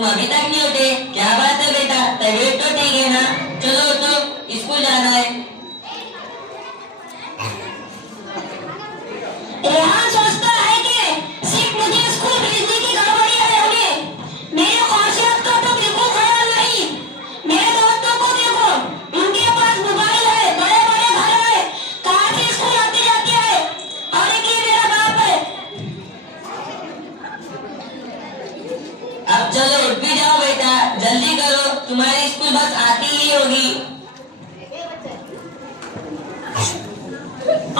तुम अभी तक नहीं उठे, क्या बात है बेटा? तबीयत तो ठीक है ना? चलो उठो, स्कूल जाना है। रेहान सोचता है कि सिर्फ मुझे स्कूल भेजने की गड़बड़ी है होगी। मेरी ख्वाहिशात का तो बिल्कुल ख्याल नहीं। मेरे दोस्तों को देखो, उनके पास मोबाइल है, बड़े बड़े घर है, कार से स्कूल आते जाते हैं, और एक ही मेरा बाप है। अब चलो उठ भी जाओ बेटा, जल्दी करो, तुम्हारी स्कूल बस आती ही होगी।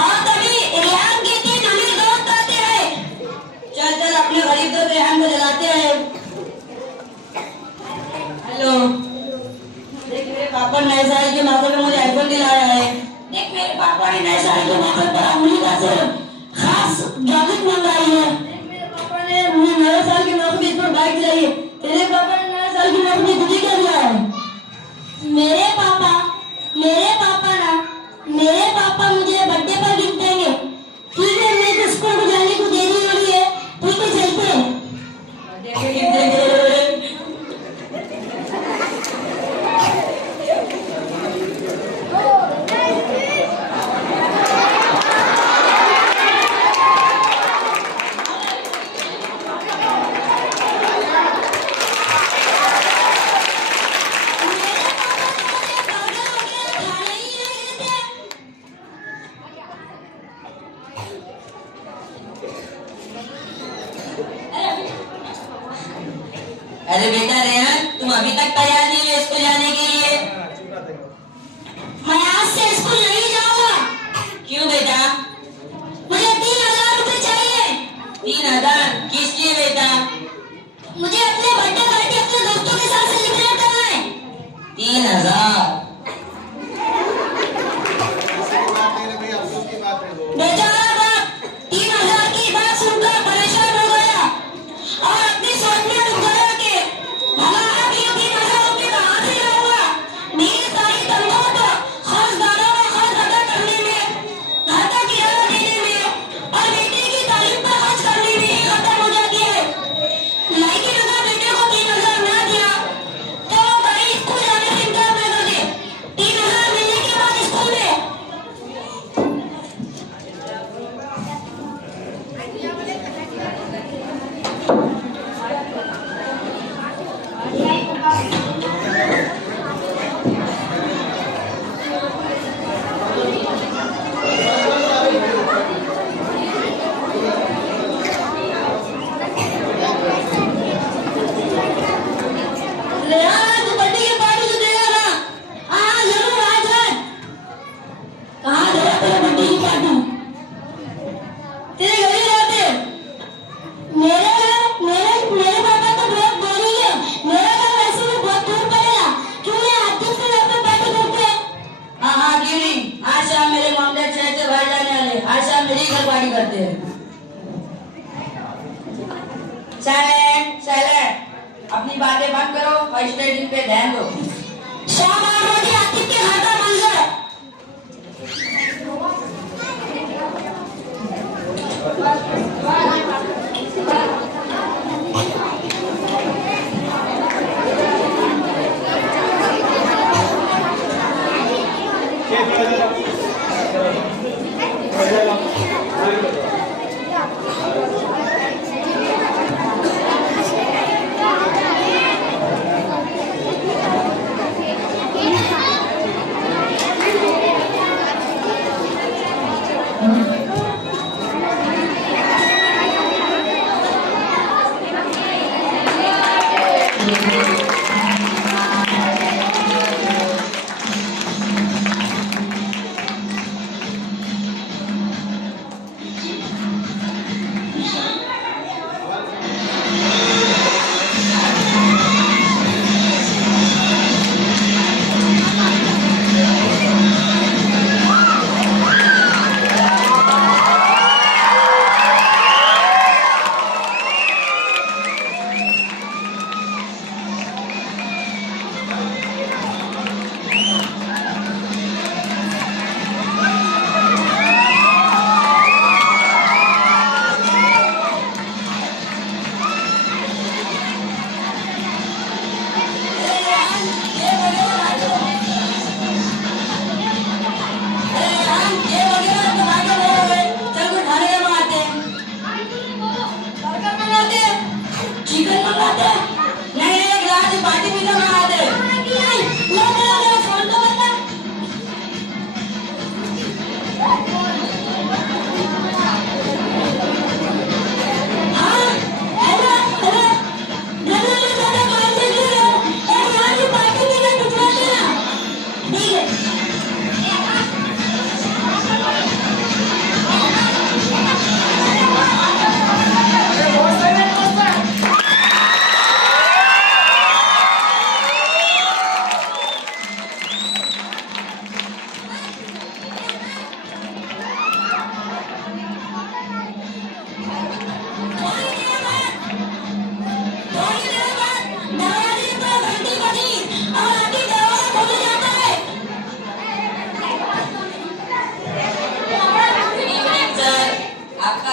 और तभी रेहान के 3 अमीर दोस्त आते हैं। चल चल अपने गरीब दोस्त रेहान को जलाते हैं। हेलो, देख मेरे पापा ने नए साल के मौके पे मुझे आईफोन दिलाया है। देख मेरे पापा ने नए साल के मौके पर अमेरिका से खास जॉकेट मंगाई है। देख मेरे पापा ने मुझे नए साल के मौके पे इस पर बाइक दिलाई है। तेरे पापा ने नए साल के मौके पे तुझे क्या दिया है? मेरे पापा मुझे बर्थडे पर गिफ्ट देंगे। ठीक है, मेरे को स्कूल को जाने को देरी हो रही है, ठीक है चलते हैं। देखे गिफ्ट देंगे। अरे बेटा रेहान, तुम अभी तक तैयार नहीं हुए स्कूल जाने के लिए? मैं आज से स्कूल नहीं जाऊंगा। क्यों बेटा? मुझे 3000 रुपए चाहिए। 3000 किस लिए बेटा? मुझे अपने बर्थडे पार्टी अपने दोस्तों के साथ सेलिब्रेट करना है। 3000? बेचारा बाप 3000 की बात सुनकर परेशान हो गया और अपनी सोच में डूब गया कि भला अब ये 3000 रुपये कहाँ से लाऊंगा। मेरी सारी तनख्वाह तो खर्चदारों का खर्च अदा करने में, घर का किराया देने में और बेटे की तालीम पर खर्च करने में ही खत्म हो जाती है। लेकिन अगर बेटे को 3000 ना दिया तो वो कहीं स्कूल जाने से इनकार न कर दे। 3000 मिलने के बाद स्कूल में रेहान तू बर्थडे की पार्टी तो देगा ना? हाँ जरूर आज रात। कहाँ गया तेरा बर्थडे की पार्टी? तेरे घर ही रहते। मेरे पापा तो बहुत बोलेंगे। मेरा घर वैसे भी बहुत दूर पड़ेगा। क्यों मैं आतिफ के घर पे पार्टी करते हैं? हाँ हाँ क्यों नहीं, आज शाम मेरे मॉम डैड शहर से बाहर जाने वाले हैं। आज शाम मेरे ही घर पार्टी करते हैं। साइलेंट साइलेंट, अपनी बातें बंद करो और स्टडी पे ध्यान दो। शाम 8 बजे आतिफ के घर का मंजर।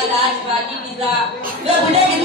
दाल चपाती पिज्जा। वे बुढ़े की